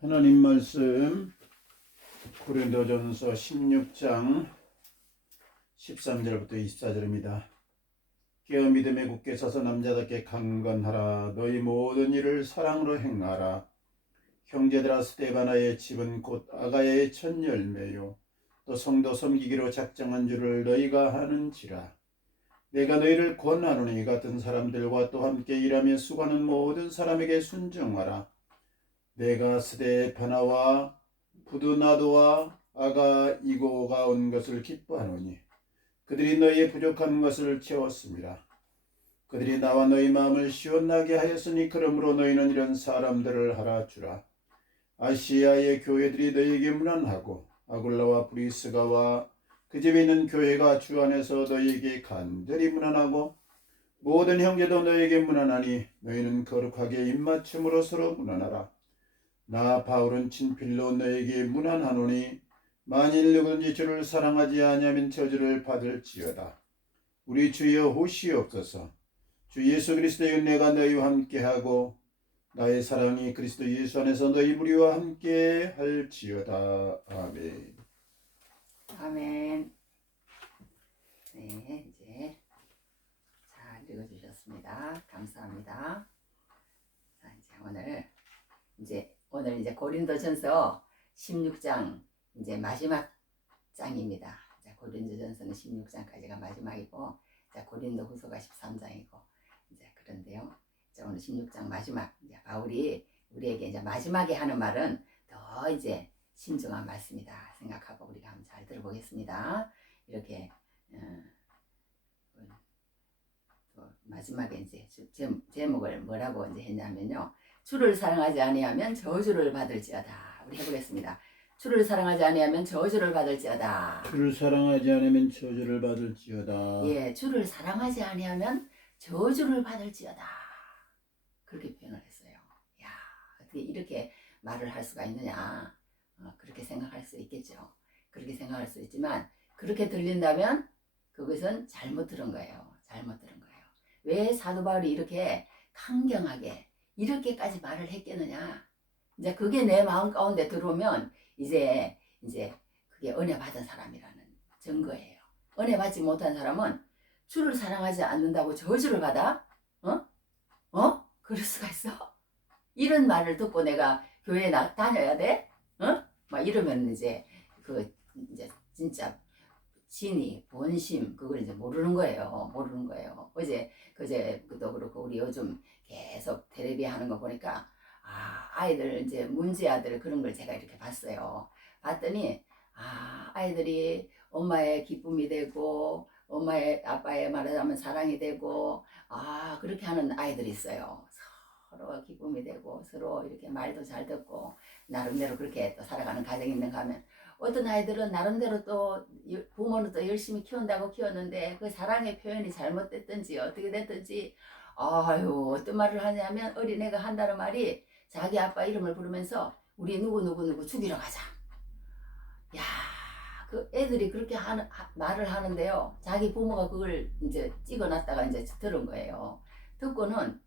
하나님 말씀 고린도전서 16장 13절부터 24절입니다. 깨어 믿음에 굳게 서서 남자답게 강건하라. 너희 모든 일을 사랑으로 행하라. 형제들아, 스데바나의 집은 곧 아가야의 첫 열매요 또 성도 섬기기로 작정한 줄을 너희가 아는지라. 내가 너희를 권하노니 같은 사람들과 또 함께 일하며 수고하는 모든 사람에게 순종하라. 내가 스데바나와 부두나도와 아가이고가 온 것을 기뻐하노니 그들이 너희의 부족한 것을 채웠습니다. 그들이 나와 너희 마음을 시원하게 하였으니 그러므로 너희는 이런 사람들을 하라 주라. 아시아의 교회들이 너희에게 문안하고 아굴라와 브리스가와 그 집에 있는 교회가 주 안에서 너희에게 간절히 문안하고 모든 형제도 너희에게 문안하니 너희는 거룩하게 입맞춤으로 서로 문안하라. 나 바울은 친필로 너에게 문안하노니 만일 누구든지 주를 사랑하지 아니하면 저주를 받을지어다. 우리 주여 호시옵소서. 주 예수 그리스도의 은혜가 너희와 함께하고 나의 사랑이 그리스도 예수 안에서 너희 무리와 함께 할지어다. 아멘. 아멘. 네, 이제 잘 읽어주셨습니다. 감사합니다. 자, 이제 오늘 고린도전서 16장 이제 마지막 장입니다. 자, 고린도전서는 16장까지가 마지막이고, 자, 고린도후서가 13장이고, 이제 그런데요. 자, 오늘 16장 마지막, 이제 바울이 우리에게 이제 마지막에 하는 말은 더 이제 신중한 말씀이다 생각하고 우리가 한번 잘 들어보겠습니다. 이렇게 마지막에 이제 제목을 뭐라고 이제 했냐면요. 주를 사랑하지 아니하면 저주를 받을지어다. 우리 해보겠습니다. 주를 사랑하지 아니하면 저주를 받을지어다. 주를 사랑하지 않으면 저주를 받을지어다. 예, 주를 사랑하지 아니하면 저주를 받을지어다. 그렇게 표현을 했어요. 야, 어떻게 이렇게 말을 할 수가 있느냐. 그렇게 생각할 수 있겠죠. 그렇게 생각할 수 있지만 그렇게 들린다면 그것은 잘못 들은 거예요. 잘못 들은 거예요. 왜 사도 바울이 이렇게 강경하게 이렇게까지 말을 했겠느냐. 이제 그게 내 마음 가운데 들어오면 이제 그게 은혜 받은 사람이라는 증거예요. 은혜 받지 못한 사람은 주를 사랑하지 않는다고 저주를 받아? 그럴 수가 있어? 이런 말을 듣고 내가 교회에 다녀야 돼? 막 이러면 이제 진짜 진이 본심 그걸 이제 모르는 거예요. 그제도 그렇고 우리 요즘 계속 텔레비 하는 거 보니까 아이들 이제 문제 아들 그런 걸 제가 이렇게 봤어요. 봤더니 아이들이 엄마의 기쁨이 되고 엄마의 아빠의 말하자면 사랑이 되고 그렇게 하는 아이들이 있어요. 서로 기쁨이 되고 서로 이렇게 말도 잘 듣고 나름대로 그렇게 또 살아가는 가정이 있는가 하면 어떤 아이들은 나름대로 또 부모는 또 열심히 키운다고 키웠는데 그 사랑의 표현이 잘못됐든지 어떻게 됐든지 어떤 말을 하냐면 어린애가 한다는 말이 자기 아빠 이름을 부르면서 우리 누구 죽이러 가자. 야, 그 애들이 그렇게 말을 하는데요. 자기 부모가 그걸 이제 찍어놨다가 이제 들은 거예요. 듣고는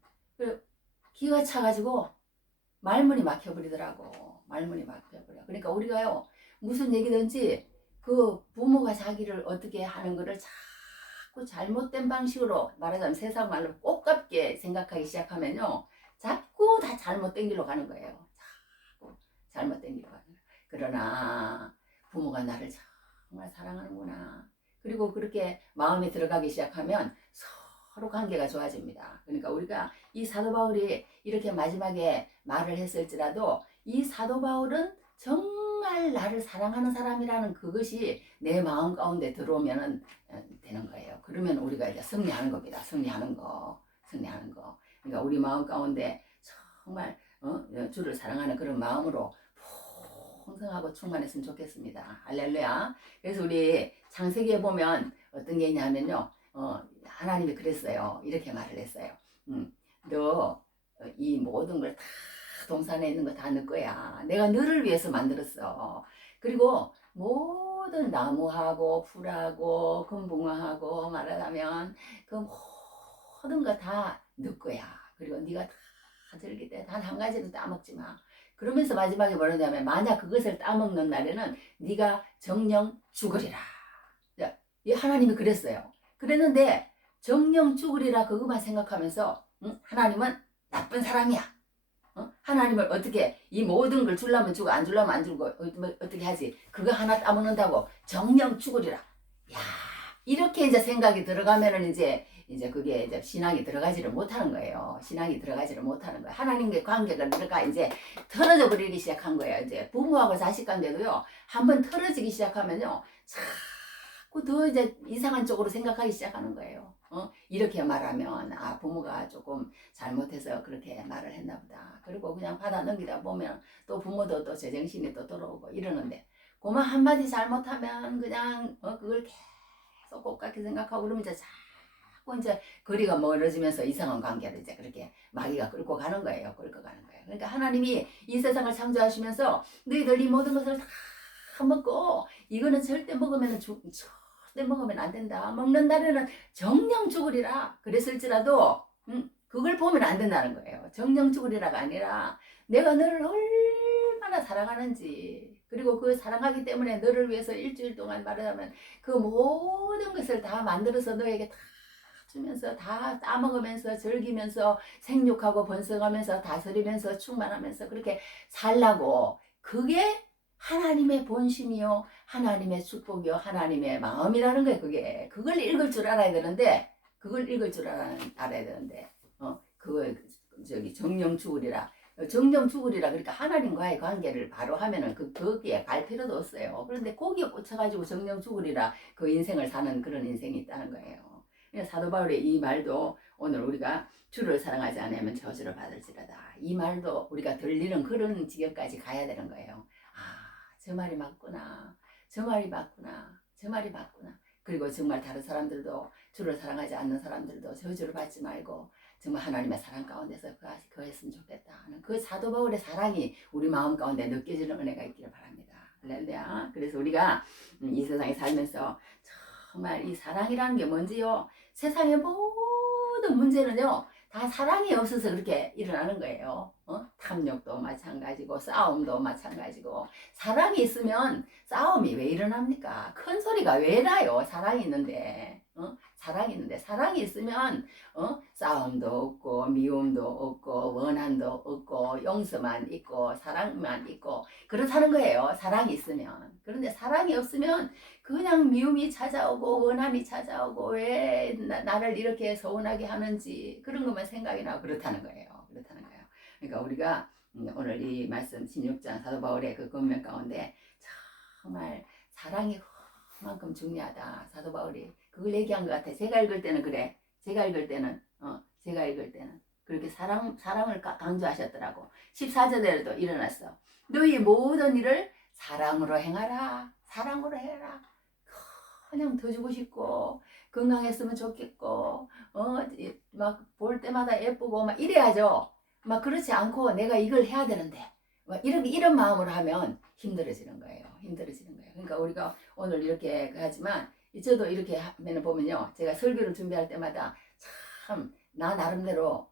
기가 차가지고 말문이 막혀버리더라고. 말문이 막혀버려. 그러니까 우리가요, 무슨 얘기든지 그 부모가 자기를 어떻게 하는 거를 자꾸 잘못된 방식으로 말하자면 세상 말로 꽃같게 생각하기 시작하면요, 자꾸 다 잘못된 길로 가는 거예요. 자꾸 잘못된 길로 가는 거예요. 그러나 부모가 나를 정말 사랑하는구나. 그리고 그렇게 마음에 들어가기 시작하면 서로 관계가 좋아집니다. 그러니까 우리가 이 사도 바울이 이렇게 마지막에 말을 했을지라도 이 사도 바울은 정말 나를 사랑하는 사람이라는 그것이 내 마음 가운데 들어오면 되는 거예요. 그러면 우리가 이제 승리하는 겁니다. 승리하는 거. 그러니까 우리 마음 가운데 정말 주를 사랑하는 그런 마음으로 풍성하고 충만했으면 좋겠습니다. 할렐루야. 그래서 우리 창세기에 보면 어떤 게 있냐면요. 하나님이 그랬어요. 이렇게 말을 했어요. 너 이 모든 걸 다 동산에 있는 거 다 너 거야. 내가 너를 위해서 만들었어. 그리고 모든 나무하고 풀하고 금붕어하고 말하자면 그 모든 거 다 너 거야. 그리고 네가 다 즐길 때 단 한 가지도 따먹지 마. 그러면서 마지막에 뭐냐면 만약 그것을 따먹는 날에는 네가 정령 죽으리라. 자, 이 하나님이 그랬어요. 그랬는데 정령 죽으리라 그것만 생각하면서 하나님은 나쁜 사람이야. 하나님을 어떻게 이 모든 걸 주려면 주고 안 주려면 안 주고 어떻게 하지? 그거 하나 따먹는다고 정령 죽으리라. 야, 이렇게 이제 생각이 들어가면은 이제 그게 이제 신앙이 들어가지를 못하는 거예요. 신앙이 들어가지를 못하는 거예요. 하나님과의 관계가 내가 이제 틀어져 버리기 시작한 거예요. 이제 부모하고 자식 관계도요. 한번 틀어지기 시작하면요. 자꾸 더 이제 이상한 쪽으로 생각하기 시작하는 거예요. 이렇게 말하면 아 부모가 조금 잘못해서 그렇게 말을 했나 보다. 그리고 그냥 받아 넘기다 보면 또 부모도 또 제정신이 또 돌아오고 이러는데 그만 한마디 잘못하면 그냥 그걸 계속 곱게 생각하고 그러면 이제 자꾸 이제 거리가 멀어지면서 이상한 관계를 이제 그렇게 마귀가 끌고 가는 거예요. 끌고 가는 거예요. 그러니까 하나님이 이 세상을 창조하시면서 너희들 이 모든 것을 다 먹고 이거는 절대 먹으면 절대 먹으면 안 된다. 먹는 날에는 정령 죽으리라. 그랬을지라도 그걸 보면 안 된다는 거예요. 정령 죽으리라가 아니라 내가 너를 얼마나 사랑하는지 그리고 그 사랑하기 때문에 너를 위해서 일주일 동안 말하자면 그 모든 것을 다 만들어서 너에게 다 주면서 다 따먹으면서 즐기면서 생육하고 번성하면서 다스리면서 충만하면서 그렇게 살라고 그게 하나님의 본심이요 하나님의 축복이요 하나님의 마음이라는 거예요. 그걸 읽을 줄 알아야 되는데 그걸 저기 정령 죽으리라 그러니까 하나님과의 관계를 바로 하면은 거기에 갈 필요도 없어요. 그런데 거기에 꽂혀가지고 정령 죽으리라 그 인생을 사는 그런 인생이 있다는 거예요. 사도 바울의 이 말도 오늘 우리가 주를 사랑하지 않으면 저주를 받을지라다. 이 말도 우리가 들리는 그런 지경까지 가야 되는 거예요. 저 말이 맞구나. 저 말이 맞구나. 저 말이 맞구나. 그리고 정말 다른 사람들도 주를 사랑하지 않는 사람들도 저주를 받지 말고 정말 하나님의 사랑 가운데서 거했으면 좋겠다 하는 그 사도 바울의 사랑이 우리 마음 가운데 느껴지는 은혜가 있기를 바랍니다. 할렐루야. 그래서 우리가 이 세상에 살면서 정말 이 사랑이라는 게 뭔지요. 세상의 모든 문제는요. 다 사랑이 없어서 그렇게 일어나는 거예요. 탐욕도 마찬가지고 싸움도 마찬가지고 사랑이 있으면 싸움이 왜 일어납니까? 큰 소리가 왜 나요? 사랑이 있는데 사랑이 있으면 싸움도 없고 미움도 없고 원한도 없고 용서만 있고 사랑만 있고 그렇다는 거예요. 사랑이 있으면. 그런데 사랑이 없으면 그냥 미움이 찾아오고 원한이 찾아오고 왜 나를 이렇게 서운하게 하는지 그런 것만 생각이 나고 그렇다는 거예요. 그러니까 우리가 오늘 이 말씀 16장 사도 바울의 그 권면 가운데 정말 사랑이 그만큼 중요하다. 사도 바울이 그걸 얘기한 것 같아. 제가 읽을 때는 그래. 제가 읽을 때는 그렇게 사랑을 강조하셨더라고. 14절에도 일어났어. 너희 모든 일을 사랑으로 행하라. 사랑으로 해라. 그냥 더 주고 싶고 건강했으면 좋겠고 막 볼 때마다 예쁘고 막 이래야죠. 막 그렇지 않고 내가 이걸 해야 되는데 막 이런 마음으로 하면 힘들어지는 거예요. 그러니까 우리가 오늘 이렇게 하지만 저도 이렇게 하면 보면요. 제가 설교를 준비할 때마다 참 나 나름대로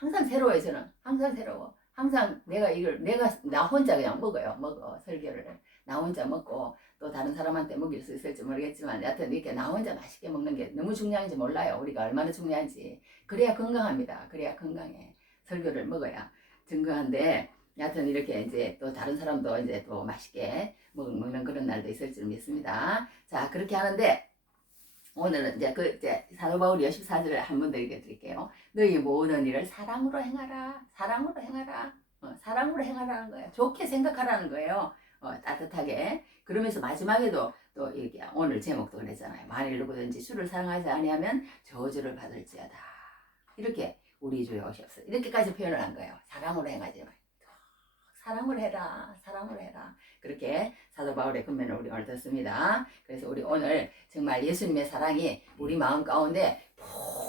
항상 새로워요. 저는 항상 새로워. 항상 나 혼자 그냥 먹어 설교를 나 혼자 먹고 또 다른 사람한테 먹일 수 있을지 모르겠지만 여하튼 이렇게 나 혼자 맛있게 먹는 게 너무 중요한지 몰라요. 우리가 얼마나 중요한지. 그래야 건강합니다. 그래야 건강해. 설교를 먹어야 건강한데 여하튼 이렇게 이제 또 다른 사람도 이제 또 맛있게 먹는 그런 날도 있을 줄 믿습니다. 자 그렇게 하는데 오늘은 이제 사도 바울이 14절을 한 번 더 읽어드릴게요. 너희 모든 일을 사랑으로 행하라. 사랑으로 행하라는 거예요. 좋게 생각하라는 거예요. 따뜻하게. 그러면서 마지막에도 또 이렇게 오늘 제목도 그랬잖아요. 만일 누구든지 주를 사랑하지 아니하면 저주를 받을지어다. 이렇게 우리 주여 오시옵소서. 이렇게까지 표현을 한 거예요. 사랑으로 행하지 말고. 사랑을 해라. 그렇게 사도 바울의 권면을 우리 오늘 듣습니다. 그래서 우리 오늘 정말 예수님의 사랑이 우리 마음 가운데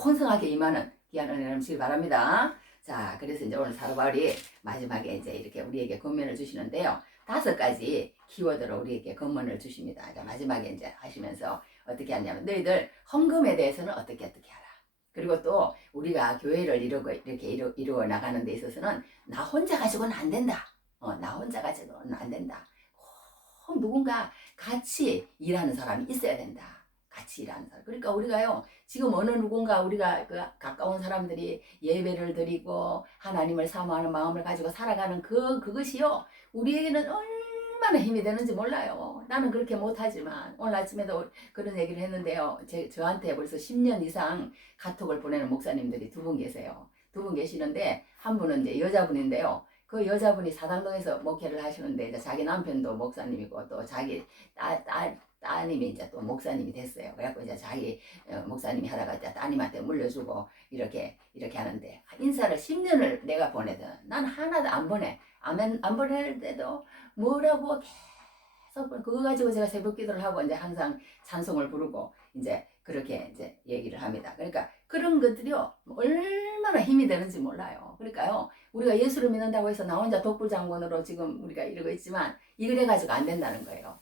풍성하게 임하는 귀한 은혜를 넘치기 바랍니다. 자, 그래서 이제 오늘 사도 바울이 마지막에 이제 이렇게 우리에게 권면을 주시는데요. 5가지 키워드로 우리에게 권면을 주십니다. 자, 마지막에 이제 하시면서 어떻게 하냐면 너희들 헌금에 대해서는 어떻게 하라. 그리고 또 우리가 교회를 이루어 나가는 데 있어서는 나 혼자 가지고는 안 된다. 나 혼자 가지고는 안 된다. 꼭 누군가 같이 일하는 사람이 있어야 된다. 같이 일하는 사람. 그러니까 우리가요, 지금 어느 누군가 우리가 그 가까운 사람들이 예배를 드리고 하나님을 사모하는 마음을 가지고 살아가는 그것이요, 우리에게는 얼마나 힘이 되는지 몰라요. 나는 그렇게 못하지만 오늘 아침에도 그런 얘기를 했는데요. 저한테 벌써 10년 이상 카톡을 보내는 목사님들이 두 분 계세요. 두 분 계시는데 한 분은 이제 여자분인데요. 그 여자분이 사당동에서 목회를 하시는데 이제 자기 남편도 목사님이고 또 자기 따님이 이제 또 목사님이 됐어요. 그래갖고 이제 자기 목사님이 하다가 이제 따님한테 물려주고 이렇게 하는데 인사를 10년을 내가 보내든 난 하나도 안 보내. 안 보낼 때도 뭐라고 계속 그거 가지고 제가 새벽 기도를 하고 이제 항상 찬송을 부르고 이제 그렇게 이제 얘기를 합니다. 그러니까 그런 것들이요 얼마나 힘이 되는지 몰라요. 그러니까요 우리가 예수를 믿는다고 해서 나 혼자 독불장군으로 지금 우리가 이러고 있지만 이래 가지고 안 된다는 거예요.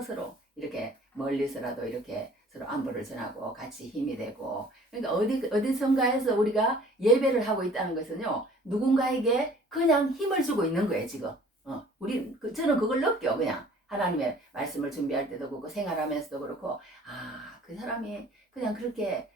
서로 이렇게 멀리서라도 이렇게 서로 안부를 전하고 같이 힘이 되고, 그러니까 어디선가에서 우리가 예배를 하고 있다는 것은요 누군가에게 그냥 힘을 주고 있는 거예요 지금. 저는 그걸 느껴. 그냥 하나님의 말씀을 준비할 때도 그렇고 생활하면서도 그렇고 그 사람이 그냥 그렇게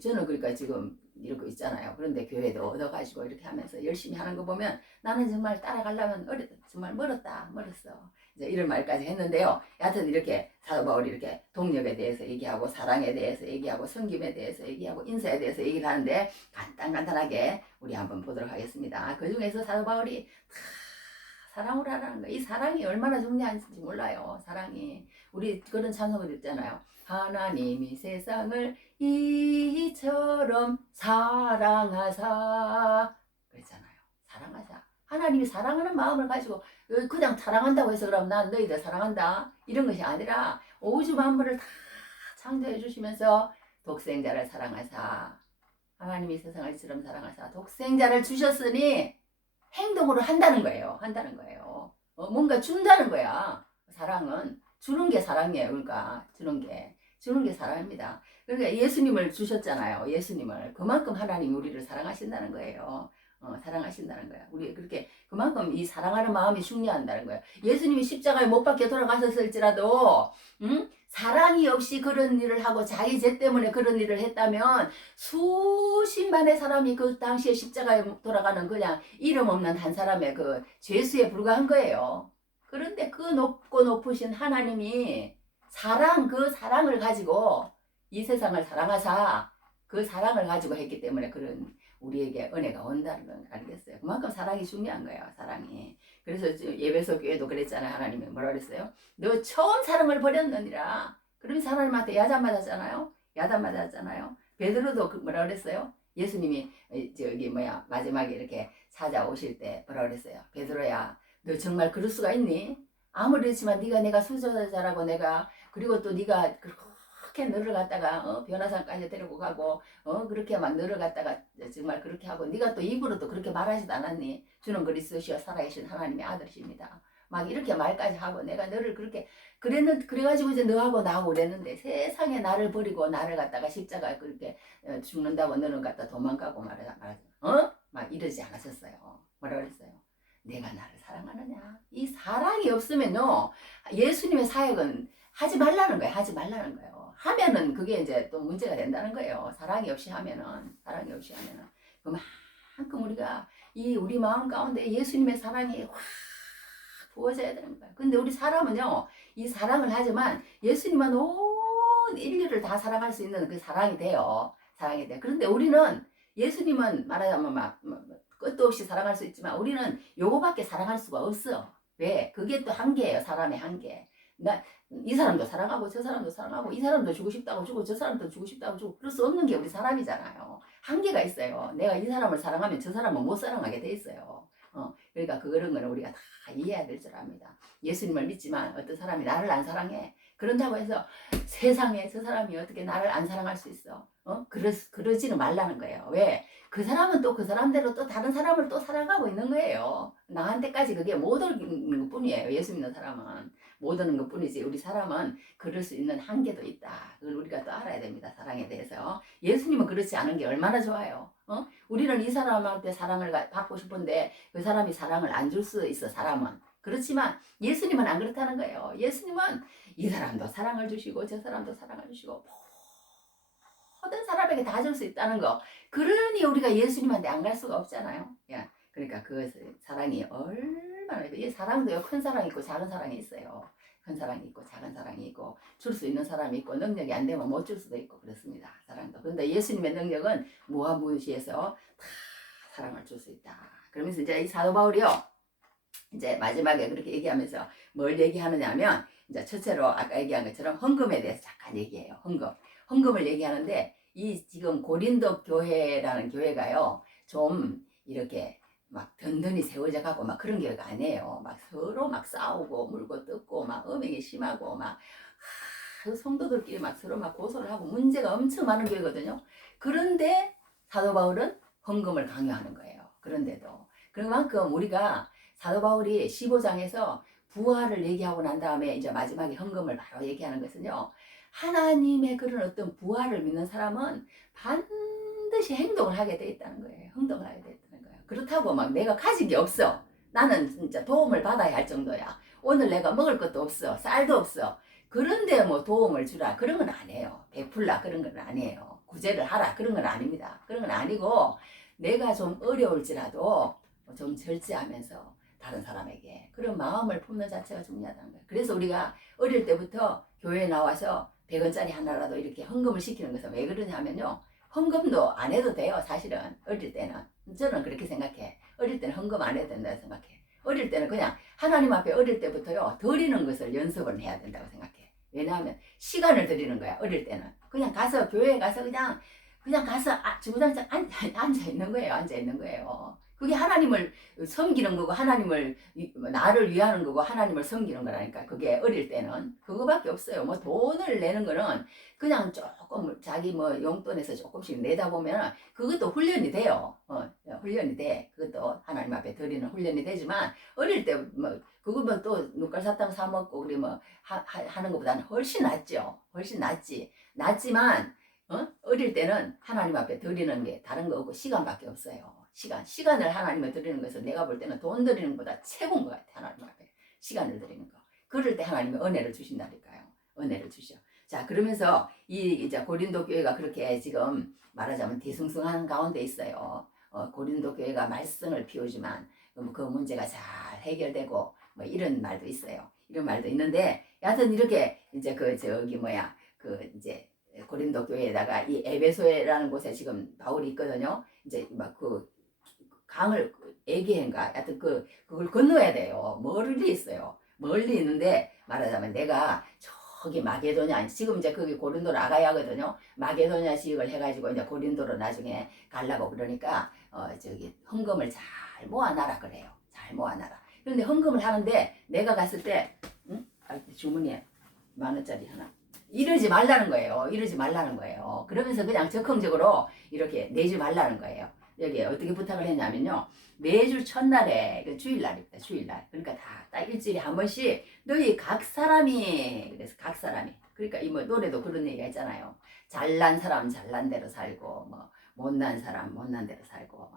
저는 그러니까 지금 이러고 있잖아요. 그런데 교회도 얻어가지고 이렇게 하면서 열심히 하는 거 보면 나는 정말 따라가려면 정말 멀었어. 이제 이런 말까지 했는데요. 여하튼 이렇게 사도 바울이 이렇게 동력에 대해서 얘기하고 사랑에 대해서 얘기하고 섬김에 대해서 얘기하고 인사에 대해서 얘기를 하는데 간단하게 우리 한번 보도록 하겠습니다. 그 중에서 사도 바울이 사랑으로 하라는 거. 이 사랑이 얼마나 중요한지 몰라요. 사랑이. 우리 그런 찬송을 듣잖아요. 하나님이 세상을 이처럼 사랑하사. 그랬잖아요. 사랑하사. 하나님이 사랑하는 마음을 가지고 그냥 사랑한다고 해서 그럼 난 너희들 사랑한다 이런 것이 아니라 우주 만물을 다 창조해 주시면서 독생자를 사랑하사. 하나님이 세상을 이처럼 사랑하사 독생자를 주셨으니 행동으로 한다는 거예요. 뭔가 준다는 거야. 사랑은 주는 게 사랑이에요. 그러니까 주는 게 사랑입니다. 그러니까 예수님을 주셨잖아요. 예수님을. 그만큼 하나님이 우리를 사랑하신다는 거예요. 사랑하신다는 거야. 우리 그렇게 그만큼 이 사랑하는 마음이 중요한다는 거예요. 예수님이 십자가에 못 박혀 돌아가셨을지라도 사랑이 없이 그런 일을 하고 자기 죄 때문에 그런 일을 했다면 수십만의 사람이 그 당시에 십자가에 돌아가는 그냥 이름 없는 한 사람의 그 죄수에 불과한 거예요. 그런데 그 높고 높으신 하나님이 그 사랑을 가지고 이 세상을 사랑하사 그 사랑을 가지고 했기 때문에 그런 우리에게 은혜가 온다는 건 알겠어요. 그만큼 사랑이 중요한 거예요. 사랑이. 그래서 예배소 교회도 그랬잖아요. 하나님이 뭐라 그랬어요? 너 처음 사랑을 버렸느니라. 그러면서 하나님한테 야단 맞았잖아요. 베드로도 뭐라 그랬어요? 예수님이 마지막에 이렇게 찾아오실 때 뭐라 그랬어요? 베드로야, 너 정말 그럴 수가 있니? 아무리 그렇지만 네가 내가 수저자라고 내가 그리고 또 네가 그렇게 너를 갖다가 변화산까지 데리고 가고 그렇게 막 너를 갖다가 정말 그렇게 하고 네가 또 입으로도 그렇게 말하지도 않았니? 주는 그리스도시여 살아계신 하나님의 아들이십니다. 막 이렇게 말까지 하고 내가 너를 그렇게 그래가지고 이제 너하고 나하고 그랬는데 세상에 나를 버리고 나를 갖다가 십자가에 그렇게 죽는다고 너는 갖다 도망가고 막 이러지 않으셨어요. 뭐라 그랬어요? 내가 나를 사랑하느냐? 이 사랑이 없으면요 예수님의 사역은 하지 말라는 거예요. 하면은 그게 이제 또 문제가 된다는 거예요. 사랑이 없이 하면은 그만큼 우리가 우리 마음 가운데 예수님의 사랑이 확 부어져야 되는 거예요. 근데 우리 사람은요 이 사랑을 하지만 예수님은 온 인류를 다 사랑할 수 있는 그 사랑이 돼요. 그런데 우리는 예수님은 말하자면 끝도 없이 사랑할 수 있지만 우리는 요거밖에 사랑할 수가 없어. 왜? 그게 또 한계예요. 사람의 한계. 이 사람도 사랑하고 저 사람도 사랑하고 이 사람도 주고 싶다고 주고 저 사람도 주고 싶다고 주고 그럴 수 없는 게 우리 사람이잖아요. 한계가 있어요. 내가 이 사람을 사랑하면 저 사람은 못 사랑하게 돼 있어요. 그러니까 그런 거는 우리가 다 이해해야 될 줄 압니다. 예수님을 믿지만 어떤 사람이 나를 안 사랑해. 그런다고 해서 세상에 저 사람이 어떻게 나를 안 사랑할 수 있어? 그러지는 말라는 거예요. 왜? 그 사람은 또 그 사람대로 또 다른 사람을 또 사랑하고 있는 거예요. 나한테까지 그게 못 오는 것 뿐이에요. 예수 믿는 사람은. 못 오는 것 뿐이지. 우리 사람은 그럴 수 있는 한계도 있다. 그걸 우리가 또 알아야 됩니다. 사랑에 대해서. 예수님은 그렇지 않은 게 얼마나 좋아요. 우리는 이 사람한테 사랑을 받고 싶은데 그 사람이 사랑을 안 줄 수 있어, 사람은. 그렇지만 예수님은 안 그렇다는 거예요. 예수님은 이 사람도 사랑을 주시고 저 사람도 사랑을 주시고 모든 사람에게 다 줄 수 있다는 거. 그러니 우리가 예수님한테 안 갈 수가 없잖아요. 야, 그러니까 그 사랑이 얼마나 이 사랑도요, 큰 사랑이 있고 작은 사랑이 있어요. 큰 사랑이 있고 작은 사랑이 있고 줄 수 있는 사람이 있고 능력이 안 되면 못 줄 수도 있고 그렇습니다. 사랑도. 그런데 예수님의 능력은 무한무시해서 다 사랑을 줄 수 있다. 그러면서 이제 이 사도 바울이요, 이제 마지막에 그렇게 얘기하면서 뭘 얘기하느냐면, 이제 첫째로 아까 얘기한 것처럼 헌금에 대해서 잠깐 얘기해요. 헌금을 얘기하는데, 이 지금 고린도 교회라는 교회가요, 좀 이렇게 막 든든히 세워져 가고 막 그런 교회가 아니에요. 막 서로 막 싸우고 물고 뜯고 막 음행이 심하고 막 성도들끼리 막 서로 막 고소를 하고 문제가 엄청 많은 교회거든요. 그런데 사도 바울은 헌금을 강요하는 거예요. 그런데도 그만큼 우리가 사도 바울이 15장에서 부활을 얘기하고 난 다음에 이제 마지막에 헌금을 바로 얘기하는 것은요, 하나님의 그런 어떤 부활을 믿는 사람은 반드시 행동을 하게 돼 있다는 거예요. 행동을 하게 돼 있다는 거예요. 그렇다고 막 내가 가진 게 없어, 나는 진짜 도움을 받아야 할 정도야, 오늘 내가 먹을 것도 없어, 쌀도 없어, 그런데 뭐 도움을 주라 그런 건 아니에요. 베풀라 그런 건 아니에요. 구제를 하라 그런 건 아닙니다. 그런 건 아니고, 내가 좀 어려울지라도 좀 절제하면서 다른 사람에게 그런 마음을 품는 자체가 중요하다는 거예요. 그래서 우리가 어릴 때부터 교회에 나와서 100원짜리 하나라도 이렇게 헌금을 시키는 것은 왜 그러냐면요, 헌금도 안 해도 돼요. 사실은 어릴 때는. 저는 그렇게 생각해. 어릴 때는 헌금 안 해도 된다고 생각해. 어릴 때는 그냥 하나님 앞에 어릴 때부터요, 드리는 것을 연습을 해야 된다고 생각해. 왜냐하면 시간을 드리는 거야. 어릴 때는 그냥 가서 교회에 가서 그냥 가서 주구장창 앉아 있는 거예요. 앉아 있는 거예요. 그게 하나님을 섬기는 거고, 하나님을 나를 위하는 거고, 하나님을 섬기는 거라니까. 그게 어릴 때는 그거밖에 없어요. 뭐 돈을 내는 거는 그냥 조금 자기 뭐 용돈에서 조금씩 내다 보면 그것도 훈련이 돼요. 훈련이 돼. 그것도 하나님 앞에 드리는 훈련이 되지만, 어릴 때 뭐 그거면 또 눈깔 사탕 사 먹고 우리 뭐 하는 것보다는 훨씬 낫죠. 훨씬 낫지만 어릴 때는 하나님 앞에 드리는 게 다른 거 없고 시간밖에 없어요. 시간을 하나님에 드리는 것은 내가 볼 때는 돈 드리는 것보다 최고인 것 같아요. 하나님 앞에 시간을 드리는 거. 그럴 때 하나님이 은혜를 주신다니까요. 은혜를 주셔. 자, 그러면서 이제 고린도 교회가 그렇게 지금 말하자면 뒤숭숭한 가운데 있어요. 고린도 교회가 말썽을 피우지만 그 문제가 잘 해결되고 뭐 이런 말도 있어요. 이런 말도 있는데, 여하튼 이렇게 이제 이제 고린도 교회에다가 이 에베소라는 곳에 지금 바울이 있거든요. 이제 막 그 강을 에게인가 하여튼 그걸 건너야 돼요. 멀리 있어요. 멀리 있는데, 말하자면 내가 저기 마게도냐, 지금 이제 거기 고린도로 아가야거든요. 마게도냐 지역을 해가지고 이제 고린도로 나중에 가려고 그러니까 저기 헌금을 잘 모아놔라 그래요. 잘 모아놔라. 그런데 헌금을 하는데 내가 갔을 때 주머니에 10,000원짜리 하나, 이러지 말라는 거예요. 이러지 말라는 거예요. 그러면서 그냥 적극적으로 이렇게 내지 말라는 거예요. 여기 어떻게 부탁을 했냐면요, 매주 첫날에, 주일날입니다. 주일날. 그러니까 딱 일주일에 한 번씩 너희 각 사람이, 그래서 각 사람이, 그러니까 이 뭐 노래도 그런 얘기가 있잖아요. 잘난 사람 잘난 대로 살고, 뭐 못난 사람 못난 대로 살고, 뭐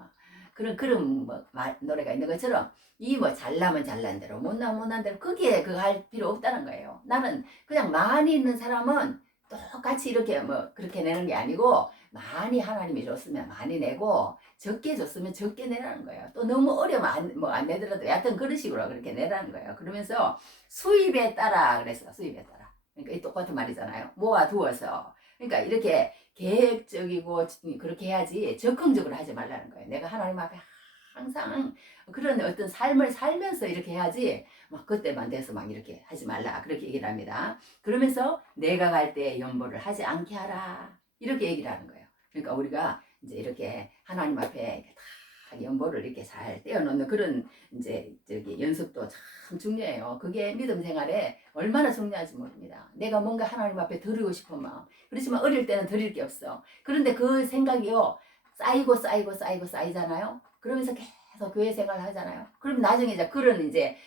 그런 뭐 노래가 있는 것처럼, 이 뭐 잘나면 잘난 대로 못나면 못난 대로 거기에 그거 할 필요 없다는 거예요. 나는 그냥 많이 있는 사람은 똑같이 이렇게 뭐 그렇게 내는 게 아니고, 많이 하나님이 줬으면 많이 내고, 적게 줬으면 적게 내라는 거예요. 또 너무 어려우면 안 내더라도 여하튼 그런 식으로 그렇게 내라는 거예요. 그러면서 수입에 따라, 그래서 수입에 따라. 그러니까 이 똑같은 말이잖아요. 모아두어서. 그러니까 이렇게 계획적이고 그렇게 해야지 적극적으로 하지 말라는 거예요. 내가 하나님 앞에 항상 그런 어떤 삶을 살면서 이렇게 해야지 막 그때만 돼서 막 이렇게 하지 말라, 그렇게 얘기를 합니다. 그러면서 내가 갈 때 연보를 하지 않게 하라, 이렇게 얘기를 하는 거예요. 그러니까 우리가 이제 이렇게 하나님 앞에 다 자기 연보를 이렇게 잘 떼어놓는 그런 이제 저기 연습도 참 중요해요. 그게 믿음 생활에 얼마나 중요한지 모릅니다. 내가 뭔가 하나님 앞에 드리고 싶은 마음. 그렇지만 어릴 때는 드릴 게 없어. 그런데 그 생각이요 쌓이고 쌓이고 쌓이고 쌓이잖아요. 그러면서 계속 교회 생활을 하잖아요. 그럼 나중에 이제 그런 이제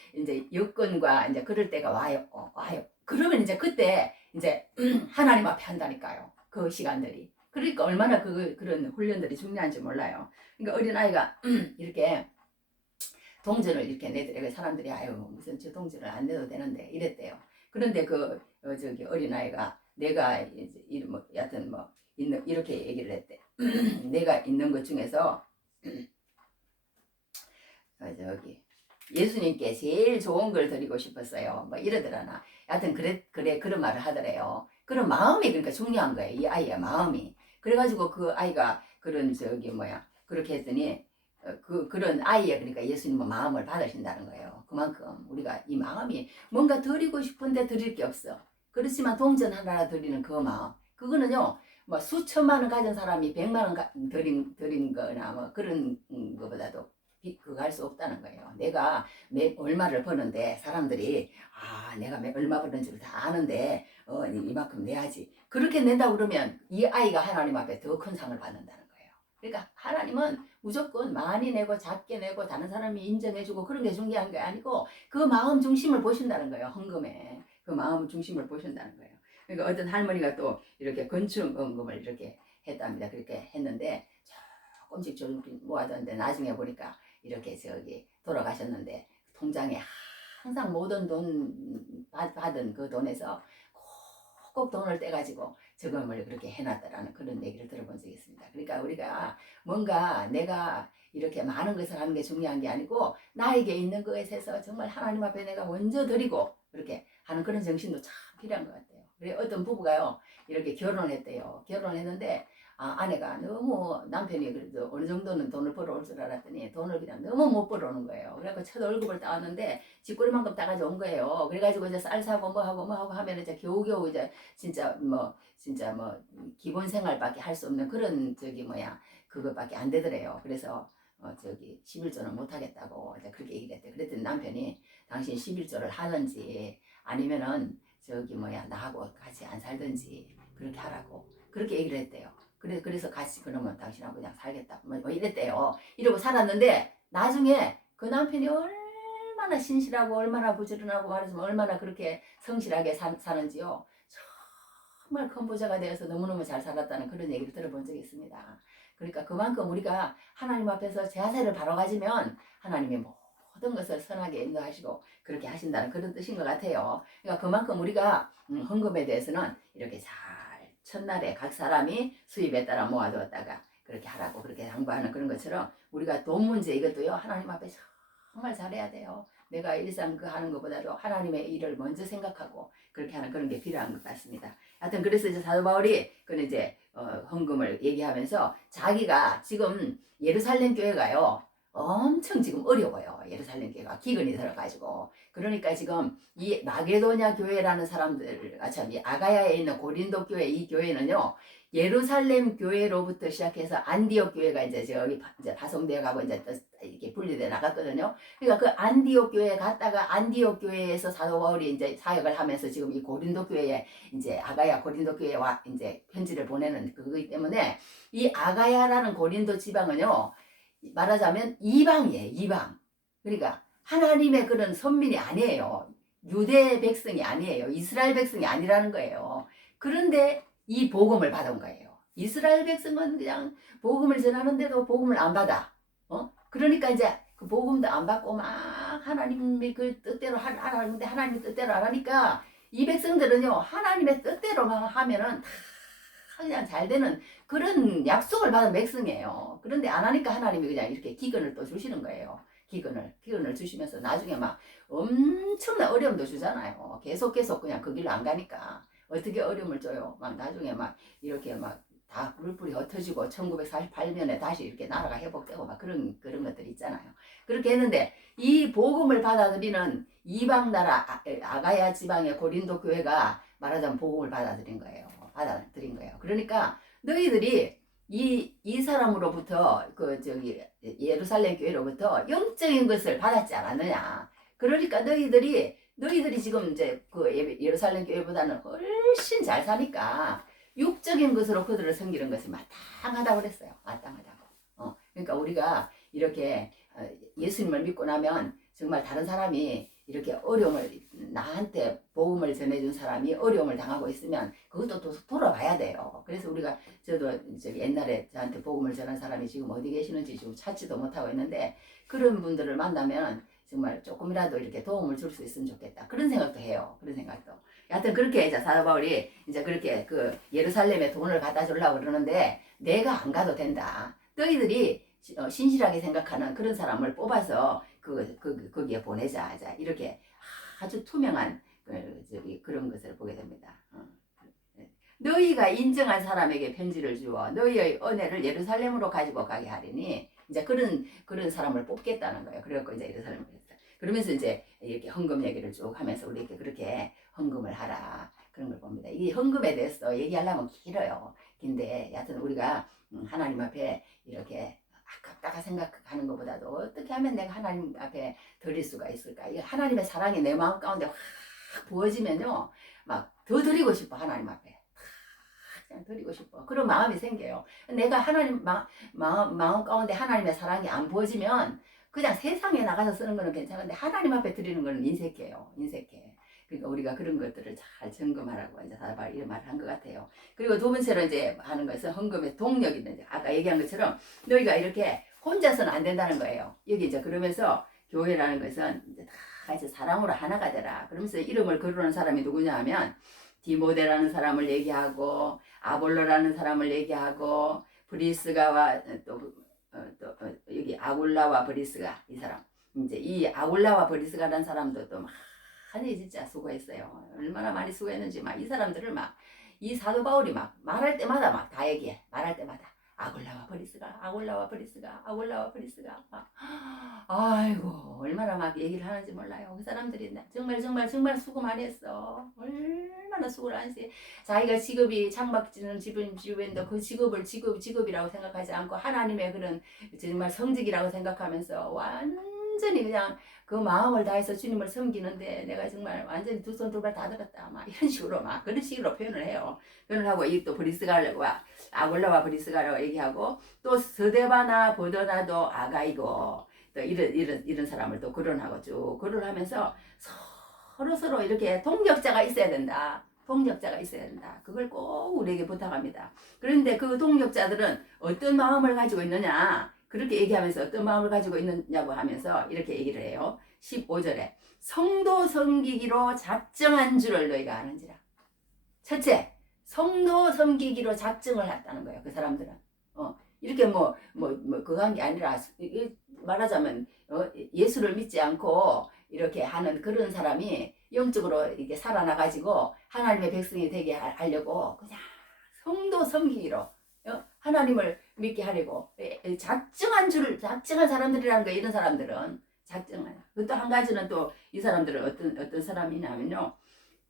여건과 이제 그럴 때가 와요. 와요. 그러면 이제 그때 이제 하나님 앞에 한다니까요. 그 시간들이. 그러니까 얼마나 그런 훈련들이 중요한지 몰라요. 그러니까 어린아이가 이렇게 동전을 이렇게 내더래요. 사람들이 아유 무슨 저 동전을 안 내도 되는데 이랬대요. 그런데 저기 어린아이가 내가 이제 뭐 여하튼 뭐 있는 이렇게 얘기를 했대. 내가 있는 것 중에서 저기 예수님께 제일 좋은 걸 드리고 싶었어요. 뭐 이러더라나. 여하튼 그래 그런 말을 하더래요. 그런 마음이 그러니까 중요한 거예요. 이 아이의 마음이. 그래가지고 그 아이가 그런 저기 뭐야 그렇게 했더니 그런 아이의 그러니까 예수님의 마음을 받으신다는 거예요. 그만큼 우리가 이 마음이 뭔가 드리고 싶은데 드릴 게 없어. 그렇지만 동전 하나 드리는 그 마음. 그거는요. 뭐 수천만 원 가진 사람이 100만 원 드린 거나 뭐 그런 거보다도 그거 할 수 없다는 거예요. 내가 얼마를 버는데 사람들이 내가 얼마 버는지를 다 아는데 이만큼 내야지. 그렇게 낸다 그러면 이 아이가 하나님 앞에 더 큰 상을 받는다는 거예요. 그러니까 하나님은 무조건 많이 내고 작게 내고 다른 사람이 인정해주고 그런 게 중요한 게 아니고 그 마음 중심을 보신다는 거예요. 헌금에 그 마음 중심을 보신다는 거예요. 그러니까 어떤 할머니가 또 이렇게 건축 헌금을 이렇게 했답니다. 그렇게 했는데 조금씩 조금씩 모아뒀는데 나중에 보니까 이렇게 저기 돌아가셨는데 통장에 항상 모든 돈 받은 그 돈에서 꼭 돈을 떼가지고 저금을 그렇게 해놨다라는 그런 얘기를 들어본 적이 있습니다. 그러니까 우리가 뭔가 내가 이렇게 많은 것을 하는 게 중요한 게 아니고 나에게 있는 것에서 정말 하나님 앞에 내가 먼저 드리고 그렇게 하는 그런 정신도 참 필요한 것 같아요. 그래 어떤 부부가요 이렇게 결혼했대요. 결혼했는데 아내가 너무 남편이 그래도 어느 정도는 돈을 벌어올 줄 알았더니 돈을 그냥 너무 못 벌어오는 거예요. 그래갖고 첫 월급을 따왔는데 쥐꼬리만큼 따가지고 온 거예요. 그래가지고 이제 쌀 사고 뭐 하고 하면 이제 겨우겨우 이제 진짜 뭐 기본 생활밖에 할 수 없는 그런 저기 뭐야 그것밖에 안 되더래요. 그래서 저기 11조는 못 하겠다고 이제 그렇게 얘기를 했대. 그랬더니 남편이 당신 11조를 하든지 아니면은 저기 뭐야 나하고 같이 안 살든지 그렇게 하라고 그렇게 얘기를 했대요. 그래서 같이 그러면 당신하고 그냥 살겠다 뭐 이랬대요. 이러고 살았는데 나중에 그 남편이 얼마나 신실하고 얼마나 부지런하고 말해서 얼마나 그렇게 성실하게 사는지요. 정말 큰 부자가 되어서 너무너무 잘 살았다는 그런 얘기를 들어본 적이 있습니다. 그러니까 그만큼 우리가 하나님 앞에서 자세를 바로 가지면 하나님이 모든 것을 선하게 인도하시고 그렇게 하신다는 그런 뜻인 것 같아요. 그러니까 그만큼 우리가 헌금에 대해서는 이렇게 잘 첫날에 각 사람이 수입에 따라 모아두었다가 그렇게 하라고 그렇게 양보하는 그런 것처럼 우리가 돈 문제 이것도요 하나님 앞에 정말 잘해야 돼요. 내가 일상 그 하는 것보다도 하나님의 일을 먼저 생각하고 그렇게 하는 그런 게 필요한 것 같습니다. 하여튼 그래서 이제 사도 바울이 그는 이제 헌금을 얘기하면서 자기가 지금 예루살렘 교회가요 엄청 지금 어려워요. 예루살렘 교회가 기근이 들어가지고 그러니까 지금 이 마게도냐 교회라는 사람들 이 아가야에 있는 고린도 교회 이 교회는요 예루살렘 교회로부터 시작해서 안디옥 교회가 이제 저기 이제 파송되어 가고 이제 이렇게 분리돼 나갔거든요. 그러니까 그 안디옥 교회에 갔다가 안디옥 교회에서 사도 바울이 이제 사역을 하면서 지금 이 고린도 교회에 이제 아가야 고린도 교회에 와 이제 편지를 보내는 그거기 때문에 이 아가야라는 고린도 지방은요 말하자면 이방이에요. 이방. 그러니까 하나님의 그런 선민이 아니에요. 유대 백성이 아니에요. 이스라엘 백성이 아니라는 거예요. 그런데 이 복음을 받은 거예요. 이스라엘 백성은 그냥 복음을 전하는데도 복음을 안 받아. 그러니까 이제 그 복음도 안 받고 막 하나님의 그 뜻대로 하라는데 하나님의 뜻대로 안 하니까 이 백성들은요 하나님의 뜻대로만 하면은 다 그냥 잘 되는 그런 약속을 받은 백성이에요. 그런데 안 하니까 하나님이 그냥 이렇게 기근을 또 주시는 거예요. 기근을 주시면서 나중에 막 엄청난 어려움도 주잖아요. 계속 그냥 그 길로 안 가니까 어떻게 어려움을 줘요. 막 나중에 막 이렇게 막 다 물불이 흩어지고 1948년에 다시 이렇게 나라가 회복되고 막 그런 것들이 있잖아요. 그렇게 했는데 이 복음을 받아들이는 이방 나라 아가야 지방의 고린도 교회가 말하자면 복음을 받아들인 거예요. 그러니까 너희들이 이 사람으로부터 그 저기 예루살렘 교회로부터 영적인 것을 받았지 않았느냐. 그러니까 너희들이 지금 이제 그 예루살렘 교회보다는 훨씬 잘 사니까 육적인 것으로 그들을 섬기는 것이 마땅하다고 그랬어요. 마땅하다고. 그러니까 우리가 이렇게 예수님을 믿고 나면 정말 다른 사람이 이렇게 어려움을 나한테 복음을 전해준 사람이 어려움을 당하고 있으면 그것도 또 돌아봐야 돼요. 그래서 우리가 저도 저기 옛날에 저한테 복음을 전한 사람이 지금 어디 계시는지 지금 찾지도 못하고 있는데 그런 분들을 만나면 정말 조금이라도 이렇게 도움을 줄 수 있으면 좋겠다. 그런 생각도 해요. 그런 생각도. 여하튼 그렇게 이제 사도 바울이 이제 그렇게 그 예루살렘에 돈을 갖다 주려고 그러는데 내가 안 가도 된다. 너희들이 신실하게 생각하는 그런 사람을 뽑아서 거기에 보내자. 자, 이렇게 아주 투명한 그런 것을 보게 됩니다. 너희가 인정한 사람에게 편지를 주어 너희의 은혜를 예루살렘으로 가지고 가게 하리니 이제 그런 사람을 뽑겠다는 거예요. 그래갖고 이제 예루살렘을 했다. 그러면서 이제 이렇게 헌금 얘기를 쭉 하면서 우리에게 그렇게 헌금을 하라 그런 걸 봅니다. 이 헌금에 대해서 얘기하려면 길어요. 근데 여하튼 우리가 하나님 앞에 이렇게 아깝다가 생각하는 것보다도 어떻게 하면 내가 하나님 앞에 드릴 수가 있을까? 이 하나님의 사랑이 내 마음 가운데 확 부어지면요, 막 더 드리고 싶어 하나님 앞에. 그냥 드리고 싶어. 그런 마음이 생겨요. 내가 하나님 마음 가운데 하나님의 사랑이 안 부어지면 그냥 세상에 나가서 쓰는 거는 괜찮은데 하나님 앞에 드리는 거는 인색해요. 인색해. 그러니까 우리가 그런 것들을 잘 점검하라고 이제 다발 이런 말을 한 것 같아요. 그리고 두 번째로 이제 하는 것은 헌금의 동력이 있는데 아까 얘기한 것처럼 너희가 이렇게 혼자서는 안 된다는 거예요. 여기 이제 그러면서 교회라는 것은 이제 다 이제 사랑으로 하나가 되라. 그러면서 이름을 거르는 사람이 누구냐 하면 디모데라는 사람을 얘기하고 아볼로라는 사람을 얘기하고 브리스가와 또 여기 아굴라와 브리스가 이 사람 이제 이 아굴라와 브리스가라는 사람도 또 많이 진짜 수고했어요. 얼마나 많이 수고했는지 막 이 사람들을 막 이 사도 바울이 막 말할 때마다 막 다 얘기해. 말할 때마다 아굴라와 브리스가 아굴라와 브리스가 아굴라와 브리스가 막 아이고 얼마나 막 얘기를 하는지 몰라요. 그 사람들이 정말 수고 많이 했어. 얼마나 수고를 하는지. 자기가 직업이 창박지는 직업인데 그 직업을 직업이라고 생각하지 않고 하나님의 그런 정말 성직이라고 생각하면서 완전히 그냥 그 마음을 다해서 주님을 섬기는데 내가 정말 완전히 두 손 두 발 다 들었다 막 이런 식으로 막 그런 식으로 표현을 해요. 표현을 하고 이 또 브리스가와 아굴라와 브리스가라고 얘기하고 또 스데바나 보더나도 아가이고 또 이런 사람을 또 거론하고 쭉 거론하면서 서로 이렇게 동력자가 있어야 된다. 동력자가 있어야 된다. 그걸 꼭 우리에게 부탁합니다. 그런데 그 동력자들은 어떤 마음을 가지고 있느냐? 그렇게 얘기하면서 어떤 마음을 가지고 있느냐고 하면서 이렇게 얘기를 해요. 15절에 성도 섬기기로 작정한 줄을 너희가 아는지라. 첫째, 성도 섬기기로 작정을 했다는 거예요. 그 사람들은. 이렇게 그거 한 게 아니라 말하자면 예수를 믿지 않고 이렇게 하는 그런 사람이 영적으로 이렇게 살아나가지고 하나님의 백성이 되게 하려고 그냥 성도 섬기기로 하나님을 믿게 하려고 작정한 사람들이라는 거예요. 이런 사람들은 작정한. 또 한 가지는 또 이 사람들은 어떤 사람이냐면요.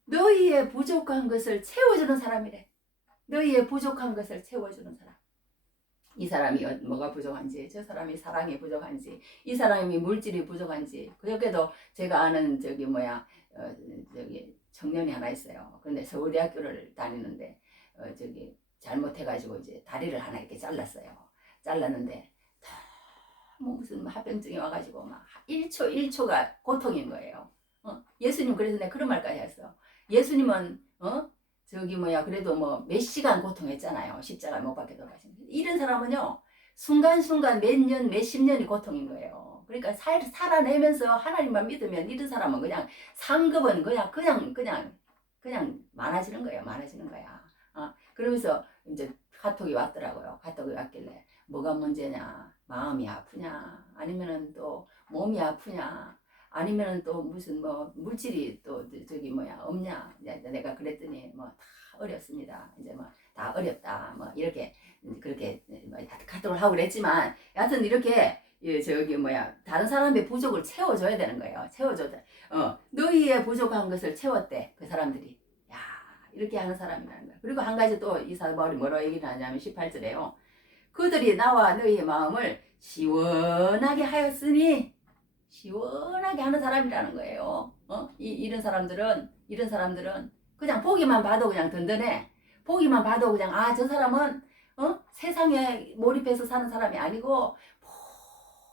너희의 부족한 것을 채워주는 사람이래. 너희의 부족한 것을 채워주는 사람. 이 사람이 뭐가 부족한지, 저 사람이 사랑이 부족한지, 이 사람이 물질이 부족한지. 그렇게도 제가 아는 저기 청년이 하나 있어요. 근데 서울대학교를 다니는데 잘못해가지고 이제 다리를 하나 이렇게 잘랐어요. 잘랐는데 무슨 합병증이 와가지고 막 1초가 고통인 거예요. 예수님 그래서 내가 그런 말까지 했어. 예수님은 그래도 몇 시간 고통했잖아요. 십자가 못 박혀 돌아가신. 이런 사람은요 순간순간 몇 년, 몇십 년이 고통인 거예요. 그러니까 살아내면서 하나님만 믿으면 이런 사람은 그냥 상급은 그냥 많아지는 거예요. 많아지는 거야. 그러면서 이제 카톡이 왔더라고요. 카톡이 왔길래 뭐가 문제냐, 마음이 아프냐, 아니면은 또 몸이 아프냐, 아니면은 또 무슨 물질이 또 없냐. 내가 그랬더니 다 어렵습니다. 이제 다 어렵다. 이렇게 그렇게 카톡을 하고 그랬지만 여하튼 이렇게 다른 사람의 부족을 채워줘야 되는 거예요. 채워줘야 돼. 너희의 부족한 것을 채웠대. 그 사람들이. 야, 이렇게 하는 사람이라는 거예요. 그리고 한 가지 또 이 사도 바울이 뭐라고 얘기를 하냐면 18절에요. 그들이 나와 너희의 마음을 시원하게 하였으니 시원하게 하는 사람이라는 거예요. 이런 사람들은 그냥 보기만 봐도 그냥 든든해. 보기만 봐도 그냥 아, 저 사람은 세상에 몰입해서 사는 사람이 아니고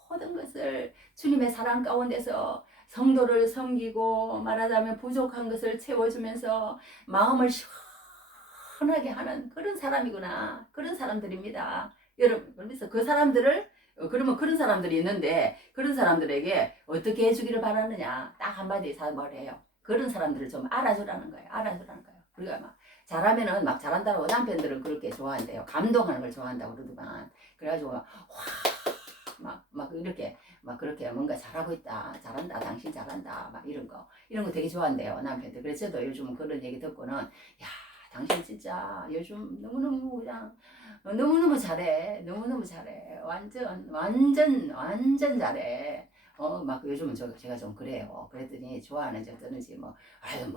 모든 것을 주님의 사랑 가운데서 성도를 섬기고 말하자면 부족한 것을 채워주면서 마음을 시원하게 하는 그런 사람이구나. 그런 사람들입니다. 여러분, 그래서 그 사람들을 그러면 그런 사람들이 있는데 그런 사람들에게 어떻게 해주기를 바라느냐 딱 한마디에 사뭘 해요. 그런 사람들을 좀 알아주라는 거예요. 알아주라는 거예요. 우리가 막 잘하면은 막 잘한다고 남편들은 그렇게 좋아한대요. 감동하는 걸 좋아한다고 그러더만. 그래가지고 막 이렇게 막 그렇게 뭔가 잘하고 있다, 잘한다, 당신 잘한다, 막 이런 거 되게 좋아한대요 남편들. 그래서 저도 요즘 그런 얘기 듣고는 야, 당신 진짜 요즘 너무너무 그냥 너무너무 잘해. 너무너무 잘해. 완전 잘해. 막 요즘은 제가 좀 그래요. 그랬더니 좋아하는지 어떠는지 아유,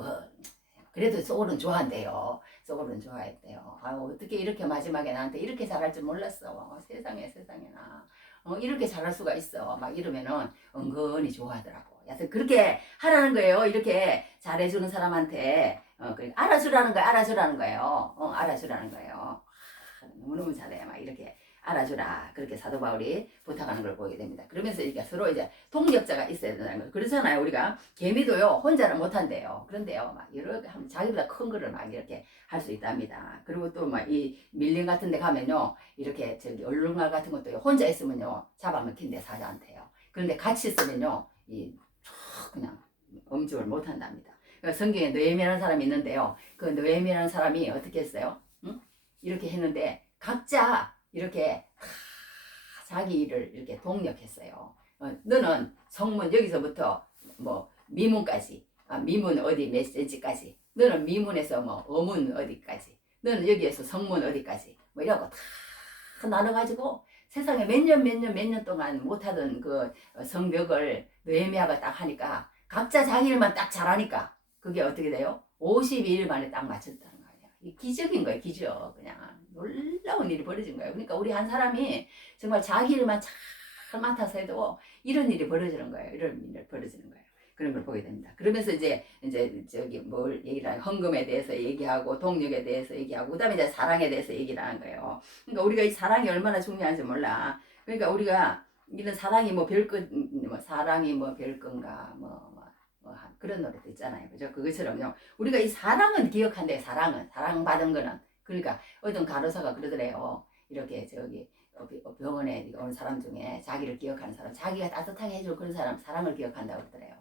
그래도 속으로는 좋아한대요. 속으로는 좋아했대요. 아유, 어떻게 이렇게 마지막에 나한테 이렇게 잘할 줄 몰랐어. 세상에나. 이렇게 잘할 수가 있어. 막 이러면은 은근히 좋아하더라고. 여튼 그렇게 하라는 거예요. 이렇게 잘해주는 사람한테. 알아주라는 거예요. 알아주라는 거예요. 너무너무 잘해. 막 이렇게 알아주라. 그렇게 사도 바울이 부탁하는 걸 보게 됩니다. 그러면서 이게 서로 이제 동력자가 있어야 된다는 거예요. 그렇잖아요. 우리가 개미도요, 혼자는 못한대요. 그런데요, 막 여러 자기보다 큰 거를 막 이렇게 할 수 있답니다. 그리고 또 막 이 밀림 같은 데 가면요, 이렇게 저기 얼룩말 같은 것도 혼자 있으면요, 잡아먹힌대, 사자한테요. 그런데 같이 있으면요, 그냥 엄지를 못한답니다. 성경에 느헤미야라는 사람이 있는데요. 그 느헤미야라는 사람이 어떻게 했어요? 응? 이렇게 했는데 각자 이렇게 자기 일을 이렇게 동력했어요. 너는 성문 여기서부터 미문까지, 미문 어디 몇 센치까지, 너는 미문에서 어문 어디까지, 너는 여기에서 성문 어디까지, 이러고 다 나눠가지고 세상에 몇 년 동안 못하던 그 성벽을 느헤미야가 딱 하니까 각자 자기 일만 딱 잘하니까 그게 어떻게 돼요? 52일 만에 딱 맞췄다는 거예요. 이 기적인 거예요, 기적. 그냥 놀라운 일이 벌어진 거예요. 그러니까 우리 한 사람이 정말 자기 일만 잘 맡아서 해도 이런 일이 벌어지는 거예요. 이런 일이 벌어지는 거예요. 그런 걸 보게 됩니다. 그러면서 이제 저기 뭘 얘기를 하고 헌금에 대해서 얘기하고 동력에 대해서 얘기하고 그다음에 이제 사랑에 대해서 얘기를 하는 거예요. 그러니까 우리가 이 사랑이 얼마나 중요한지 몰라. 그러니까 우리가 이런 사랑이 사랑이 별건가 그런 노래도 있잖아요. 그죠? 그것처럼요. 우리가 이 사랑은 기억한대. 사랑받은 거는. 그러니까 어떤 간호사가 그러더래요. 이렇게 저기 병원에 온 사람 중에 자기를 기억하는 사람, 자기가 따뜻하게 해줄 그런 사람, 사랑을 기억한다고 그러더래요.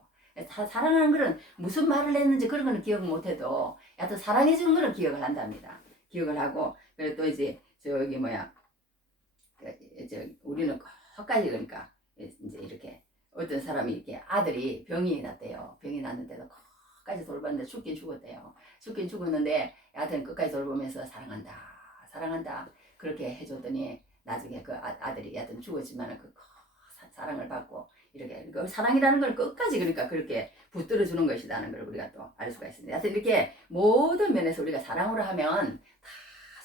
사랑하는 거는 무슨 말을 했는지 그런 거는 기억 못해도 여하튼 사랑해주는 거는 기억을 한답니다. 기억을 하고 그리고 또 이제 저기 우리는 끝까지 그러니까 이제 이렇게 어떤 사람이 이렇게 아들이 병이 났대요. 병이 났는데도 끝까지 돌봤는데 죽긴 죽었대요. 죽긴 죽었는데 여하튼 끝까지 돌보면서 사랑한다 그렇게 해줬더니 나중에 그 아들이 여하튼 죽었지만 그 사랑을 받고 이렇게 그 사랑이라는 걸 끝까지 그러니까 그렇게 붙들어 주는 것이라는 걸 우리가 또 알 수가 있습니다. 여하튼 이렇게 모든 면에서 우리가 사랑으로 하면 다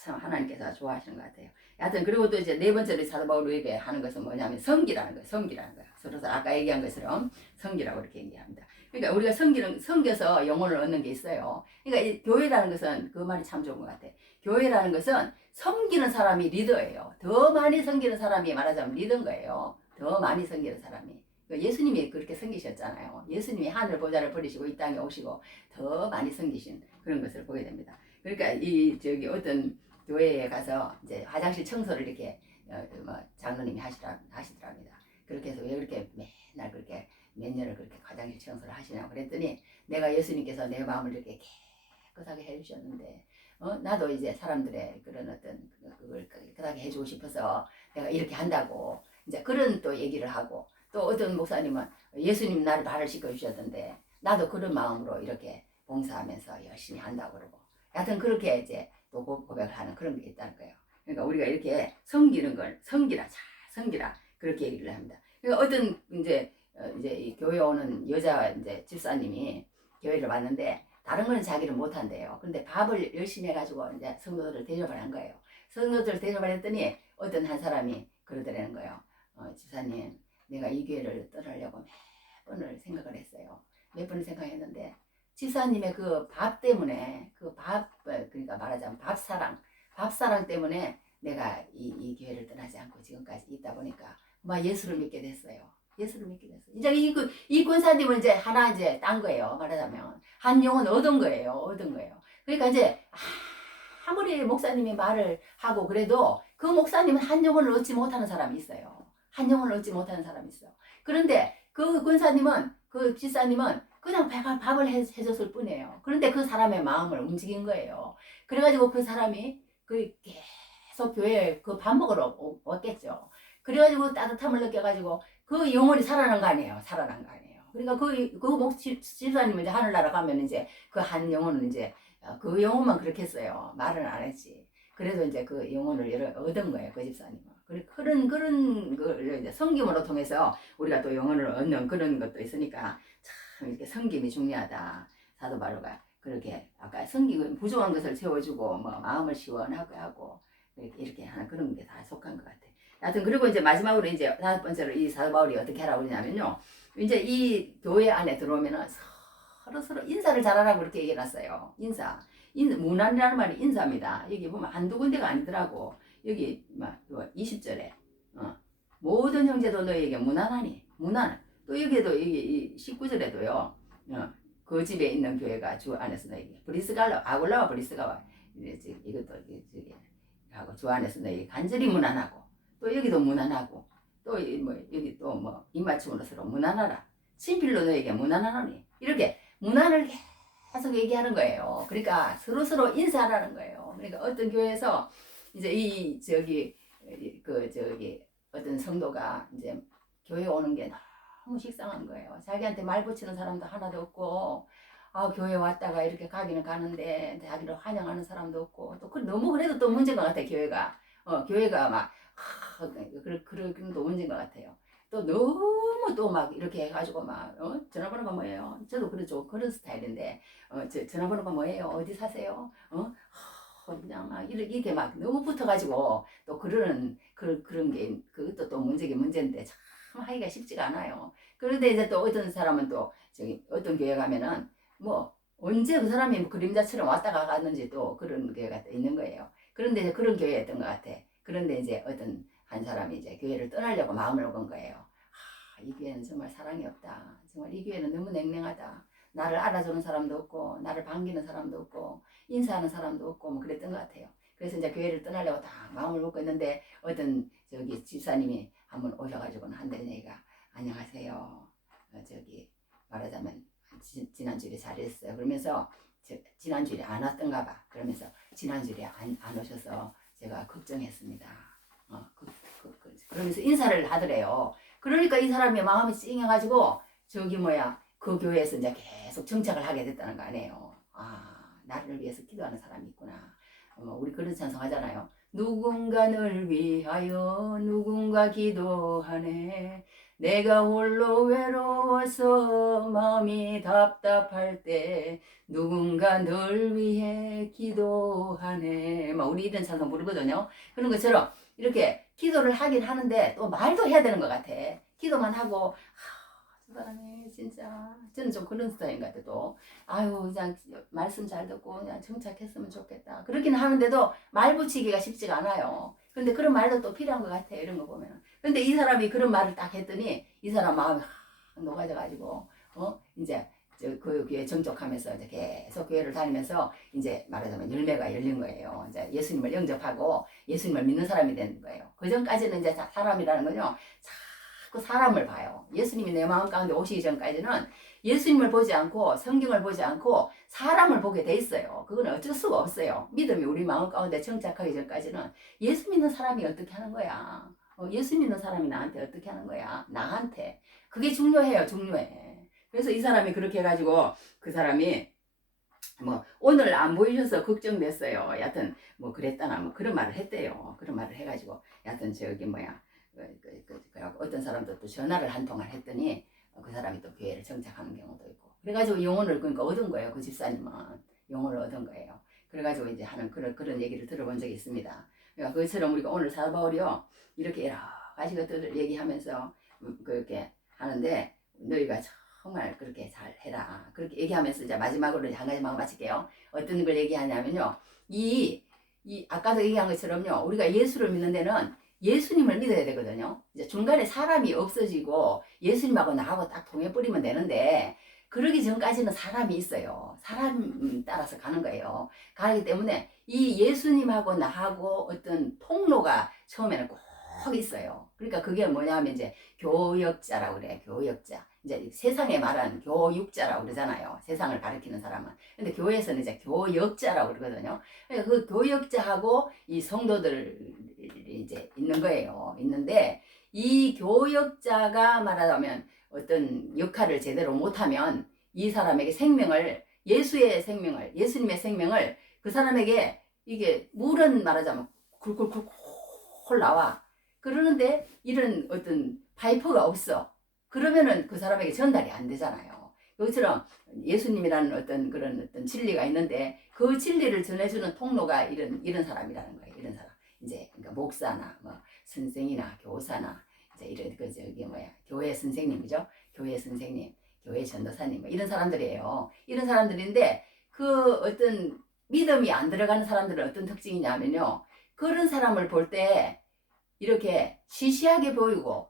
참 하나님께서 좋아하시는 것 같아요. 여하튼 그리고 또 이제 네 번째로 사도 바울에게 하는 것은 뭐냐면 성기라는 거예요. 서로 아까 얘기한 것처럼 성기라고 이렇게 얘기합니다. 그러니까 우리가 성겨서 영혼을 얻는 게 있어요. 그러니까 이 교회라는 것은 그 말이 참 좋은 것 같아. 교회라는 것은 섬기는 사람이 리더예요. 더 많이 섬기는 사람이 말하자면 리더인 거예요. 더 많이 섬기는 사람이. 예수님이 그렇게 섬기셨잖아요. 예수님이 하늘 보좌를 버리시고 이 땅에 오시고 더 많이 섬기신 그런 것을 보게 됩니다. 그러니까 어떤 교회에 가서 이제 화장실 청소를 이렇게 장로님이 하시더랍니다. 그렇게 해서 왜 그렇게 맨날 그렇게 몇 년을 그렇게 화장실 청소를 하시냐고 그랬더니 내가 예수님께서 내 마음을 이렇게 깨끗하게 해주셨는데 나도 이제 사람들의 그런 어떤 그걸 깨끗하게 해주고 싶어서 내가 이렇게 한다고 이제 그런 또 얘기를 하고 또 어떤 목사님은 예수님 나를 발을 씻겨주셨던데 나도 그런 마음으로 이렇게 봉사하면서 열심히 한다고 그러고 여하튼 그렇게 이제 또 고백을 하는 그런 게 있다는 거예요. 그러니까 우리가 이렇게 섬기는 걸 잘 섬기라 그렇게 얘기를 합니다. 그러니까 어떤 이제 이 교회 오는 여자 이제 집사님이 교회를 왔는데 다른 거는 자기를 못한대요. 근데 밥을 열심히 해가지고 이제 성도들을 대접을 한 거예요. 성도들을 대접을 했더니 어떤 한 사람이 그러더라는 거예요. 집사님, 내가 이 교회를 떠나려고 몇 번을 생각을 했어요. 몇 번을 생각했는데 집사님의 그 밥 때문에 그러니까 말하자면 밥사랑 때문에 내가 이 교회를 떠나지 않고 지금까지 있다 보니까 막 예수를 믿게 됐어요. 예수를 믿게 됐어요. 이제 이 권사님은 이제 하나 이제 딴 거예요. 말하자면 한 영혼 얻은 거예요. 그러니까 이제 아무리 목사님이 말을 하고 그래도 그 목사님은 한 영혼을 얻지 못하는 사람이 있어요. 한 영혼을 얻지 못하는 사람이 있어요. 그런데 그 권사님은 그 집사님은 그냥 밥을 해줬을 뿐이에요. 그런데 그 사람의 마음을 움직인 거예요. 그래가지고 그 사람이 계속 교회에 그 밥 먹으러 왔겠죠. 그래가지고 따뜻함을 느껴가지고 그 영혼이 살아난 거 아니에요. 그러니까 집사님은 이제 하늘나라 가면 이제 그 한 영혼은 이제 그 영혼만 그렇게 했어요. 말은 안 했지. 그래도 이제 그 영혼을 얻은 거예요. 그 집사님은. 그런 걸 이제 성김으로 통해서 우리가 또 영혼을 얻는 그런 것도 있으니까 참 이렇게 성김이 중요하다. 사도 바울가 그렇게 아까 성김은 부족한 것을 채워주고 뭐 마음을 시원하게 하고 이렇게 하는 그런 게 다 속한 것 같아. 하여튼 그리고 이제 마지막으로 이제 다섯 번째로 이 사도 바울이 어떻게 하라고 그러냐면요. 이제 이 교회 안에 들어오면은 서로 인사를 잘하라고 이렇게 얘기해놨어요. 문안이라는 말이 인사입니다. 여기 보면 한두 군데가 아니더라고. 여기 막 20절에 모든 형제도 너에게 문안하니 문안. 또 여기에도 여기 19절에도요. 그 집에 있는 교회가 주 안에서 너에게 브리스갈라 아굴라와 브리스가와 이것도 저기 하고 주 안에서 너에게 간절히 문안하고 또 여기도 문안하고 또 뭐 여기 또 뭐 입맞춤으로 서로 문안하라. 친필로 너에게 문안하노니 이렇게 문안을 계속 얘기하는 거예요. 그러니까 서로 인사하라는 거예요. 그러니까 어떤 교회에서 이제 저기 어떤 성도가 이제 교회 오는 게 너무 식상한 거예요. 자기한테 말 붙이는 사람도 하나도 없고, 교회 왔다가 이렇게 가기는 가는데 자기를 환영하는 사람도 없고, 또 너무 그래도 또 문제인 것 같아. 교회가 막 그런 또 문제인 것 같아요. 또 너무 또 막 이렇게 해가지고 막 전화번호가 뭐예요? 저도 그렇죠. 그런 스타일인데 전화번호가 뭐예요? 어디 사세요? 그냥 막 이렇게 막 너무 붙어가지고 또 그런 게 그것도 또 문제인데 참 하기가 쉽지가 않아요. 그런데 이제 또 어떤 사람은 또 저기 어떤 교회 가면은 뭐 언제 그 사람이 그림자처럼 왔다가 갔는지 또 그런 교회가 또 있는 거예요. 그런데 이제 그런 교회였던 것 같아. 그런데 이제 어떤 한 사람이 이제 교회를 떠나려고 마음을 먹은 거예요. 이 교회는 정말 사랑이 없다. 정말 이 교회는 너무 냉랭하다. 나를 알아주는 사람도 없고 나를 반기는 사람도 없고 인사하는 사람도 없고 뭐 그랬던 것 같아요. 그래서 이제 교회를 떠나려고 딱 마음을 먹고 있는데 어떤 저기 집사님이 한번 오셔가지고는 한다는 얘기가 안녕하세요. 저기 말하자면 지난주에 잘했어요. 그러면서 지난주에 안 왔던가 봐. 그러면서 지난주에 안 오셔서 제가 걱정했습니다. 그러면서 인사를 하더래요. 그러니까 이 사람이 마음이 찡해가지고 그 교회에서 이제 계속 정착을 하게 됐다는 거 아니에요. 나를 위해서 기도하는 사람이 있구나. 우리 그런 찬송 하잖아요. 누군가를 위하여 누군가 기도하네. 내가 홀로 외로워서 마음이 답답할 때 누군가 널 위해 기도하네. 우리 이런 찬송 부르거든요. 그런 것처럼 이렇게 기도를 하긴 하는데 또 말도 해야 되는 것 같아. 기도만 하고 저 사람이 진짜 저는 좀 그런 스타일인 것 같아. 또 그냥 말씀 잘 듣고 그냥 정착했으면 좋겠다. 그렇긴 하는데도 말 붙이기가 쉽지가 않아요. 근데 그런 말도 또 필요한 것 같아. 이런 거 보면. 근데 이 사람이 그런 말을 딱 했더니 이 사람 마음이 녹아져가지고 이제 그 교회 정족하면서 이제 계속 교회를 다니면서 이제 말하자면 열매가 열린 거예요. 이제 예수님을 영접하고 예수님을 믿는 사람이 된 거예요. 그 전까지는 이제 사람이라는 건요. 자꾸 사람을 봐요. 예수님이 내 마음 가운데 오시기 전까지는 예수님을 보지 않고 성경을 보지 않고 사람을 보게 돼 있어요. 그건 어쩔 수가 없어요. 믿음이 우리 마음 가운데 정착하기 전까지는 예수 믿는 사람이 어떻게 하는 거야? 예수 믿는 사람이 나한테 어떻게 하는 거야? 나한테. 그게 중요해요. 중요해. 그래서 이 사람이 그렇게 해가지고 그 사람이 오늘 안 보이셔서 걱정됐어요. 여하튼 그랬다나 그런 말을 했대요. 그런 말을 해가지고 여하튼 어떤 사람도 또 전화를 한 통을 했더니 그 사람이 또 교회를 정착하는 경우도 있고 그래가지고 영혼을 그러니까 얻은 거예요. 그 집사님은 영혼을 얻은 거예요. 그래가지고 이제 하는 그런 얘기를 들어본 적이 있습니다. 그러니까 그것처럼 우리가 오늘 사도 바울이요 이렇게 여러 가지 것들을 얘기하면서 그렇게 하는데 너희가 정말 그렇게 잘 해라. 그렇게 얘기하면서 이제 마지막으로 이제 한 가지만 마칠게요. 어떤 걸 얘기하냐면요. 아까도 얘기한 것처럼요. 우리가 예수를 믿는 데는 예수님을 믿어야 되거든요. 이제 중간에 사람이 없어지고 예수님하고 나하고 딱 통해버리면 되는데 그러기 전까지는 사람이 있어요. 사람 따라서 가는 거예요. 가기 때문에 이 예수님하고 나하고 어떤 통로가 처음에는 꼭 있어요. 그러니까 그게 뭐냐면 이제 교역자라고 그래. 교역자. 이제 세상에 말하는 교육자라고 그러잖아요. 세상을 가리키는 사람은. 근데 교회에서는 이제 교역자라고 그러거든요. 그러니까 그 교역자하고 이 성도들이 이제 있는 거예요. 있는데 이 교역자가 말하자면 어떤 역할을 제대로 못하면 이 사람에게 생명을 예수님의 생명을 그 사람에게 이게 물은 말하자면 굴굴굴 나와. 그러는데 이런 어떤 파이프가 없어. 그러면은 그 사람에게 전달이 안 되잖아요. 그것처럼 예수님이라는 어떤 그런 어떤 진리가 있는데 그 진리를 전해주는 통로가 이런 사람이라는 거예요. 이런 사람. 이제 그러니까 목사나 뭐 선생이나 교사나 이제 이런 그 저기 뭐야 교회 선생님이죠. 교회 선생님, 교회 전도사님 뭐 이런 사람들이에요. 이런 사람들인데 그 어떤 믿음이 안 들어가는 사람들은 어떤 특징이냐면요. 그런 사람을 볼 때 이렇게 시시하게 보이고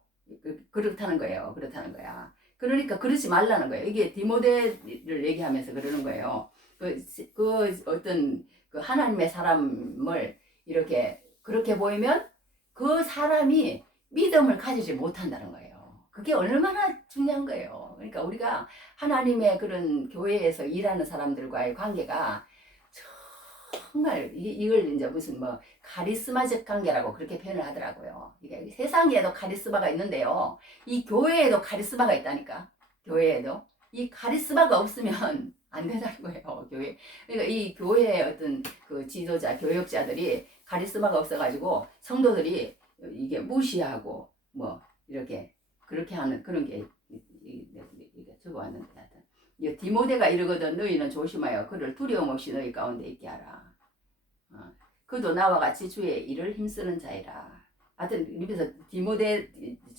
그렇다는 거예요. 그렇다는 거야. 그러니까 그러지 말라는 거예요. 이게 디모데를 얘기하면서 그러는 거예요. 그 어떤 그 하나님의 사람을 이렇게 그렇게 보이면 그 사람이 믿음을 가지지 못한다는 거예요. 그게 얼마나 중요한 거예요. 그러니까 우리가 하나님의 그런 교회에서 일하는 사람들과의 관계가 정말 이걸 이제 무슨 뭐 카리스마적 관계라고 그렇게 표현을 하더라고요. 이게 세상에도 카리스마가 있는데요. 이 교회에도 카리스마가 있다니까. 교회에도 이 카리스마가 없으면 안 된다는 거예요. 교회. 그러니까 이 교회의 어떤 그 지도자, 교역자들이 카리스마가 없어가지고 성도들이 이게 무시하고 뭐 이렇게 그렇게 하는 그런 게 적어왔는데 하여튼 디모데가 이러거든. 너희는 조심하여 그를 두려움 없이 너희 가운데 있게 하라. 그도 나와 같이 주의 일을 힘쓰는 자이라. 하여튼 입에서 디모데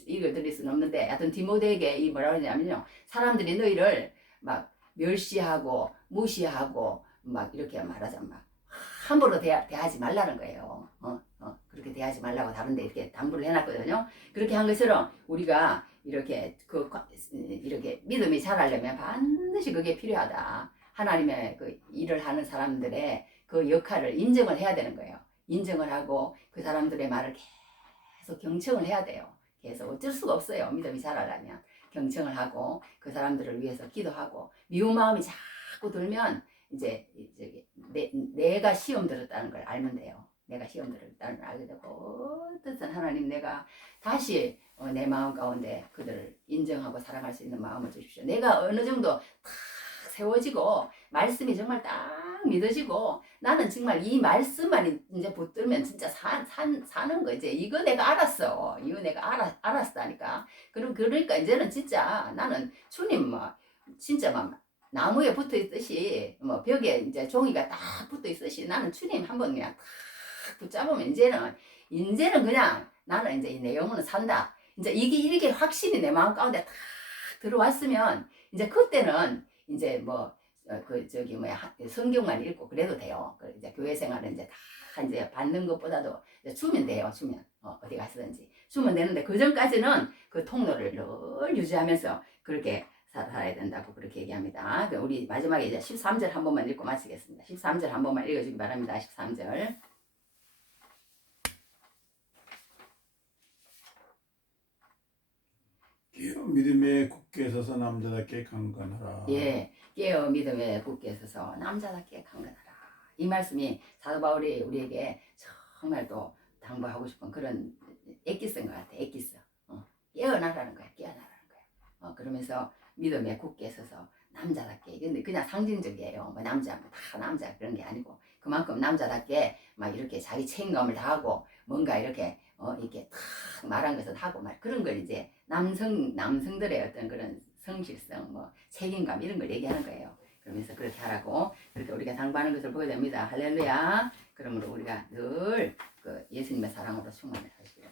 이걸 드릴 수는 없는데 하여튼 디모데에게 이 뭐라 그러냐면요. 사람들이 너희를 막 멸시하고 무시하고 막 이렇게 말하자면 막 함부로 대하지 말라는 거예요. 그렇게 대하지 말라고 다른데 이렇게 당부를 해놨거든요. 그렇게 한 것처럼 우리가 이렇게 이렇게 믿음이 자라려면 반드시 그게 필요하다. 하나님의 그 일을 하는 사람들의 그 역할을 인정을 해야 되는 거예요. 인정을 하고 그 사람들의 말을 계속 경청을 해야 돼요. 계속 어쩔 수가 없어요. 믿음이 자라려면 경청을 하고 그 사람들을 위해서 기도하고 미운 마음이 자꾸 들면 이제 내가 시험 들었다는 걸 알면 돼요. 내가 시험 들었다는 걸 알게 되고 어떻든 하나님 내가 다시 내 마음 가운데 그들을 인정하고 사랑할 수 있는 마음을 주십시오. 내가 어느 정도 탁 세워지고 말씀이 정말 딱 믿어지고 나는 정말 이 말씀만 이제 붙들면 진짜 사는 거지. 이거 내가 알았어. 이거 내가 알았다니까. 그러니까 이제는 진짜 나는 주님 뭐 진짜 막 나무에 붙어 있듯이 뭐 벽에 이제 종이가 딱 붙어 있듯이 나는 주님 한번 그냥 탁 붙잡으면 이제는 그냥 나는 이제 이 내용은 산다. 이제 이게 확신이 내 마음 가운데 탁 들어왔으면 이제 그때는 이제 뭐 그 저기 뭐야 성경만 읽고 그래도 돼요. 이제 교회 생활은 이제 다 이제 받는 것보다도 이제 주면 돼요. 주면 어디 가서든지 주면 되는데 그 전까지는 그 통로를 늘 유지하면서 그렇게 살아야 된다고 그렇게 얘기합니다. 우리 마지막에 이제 13절 한 번만 읽고 마치겠습니다. 13절 한 번만 읽어주기 바랍니다. 13절. 깨어 믿음에 굳게 서서 남자답게 강건하라. 예, 깨어 믿음에 굳게 서서 남자답게 강건하라. 이 말씀이 사도 바울이 우리에게 정말 또 당부하고 싶은 그런 엑기스인 것 같아. 엑기스. 깨어나라는 거야. 깨어나라는 거야. 그러면서 믿음에 굳게 서서 남자답게. 근데 그냥 상징적이에요. 뭐 남자면 다 남자 그런 게 아니고 그만큼 남자답게 막 이렇게 자기 책임감을 다하고 뭔가 이렇게 이렇게 탁 말한 것을 하고 말 그런 걸 이제 남성들의 어떤 그런 성실성, 뭐 책임감 이런 걸 얘기하는 거예요. 그러면서 그렇게 하라고 그렇게 우리가 당부하는 것을 보게 됩니다. 할렐루야. 그러므로 우리가 늘 그 예수님의 사랑으로 충만을 하시길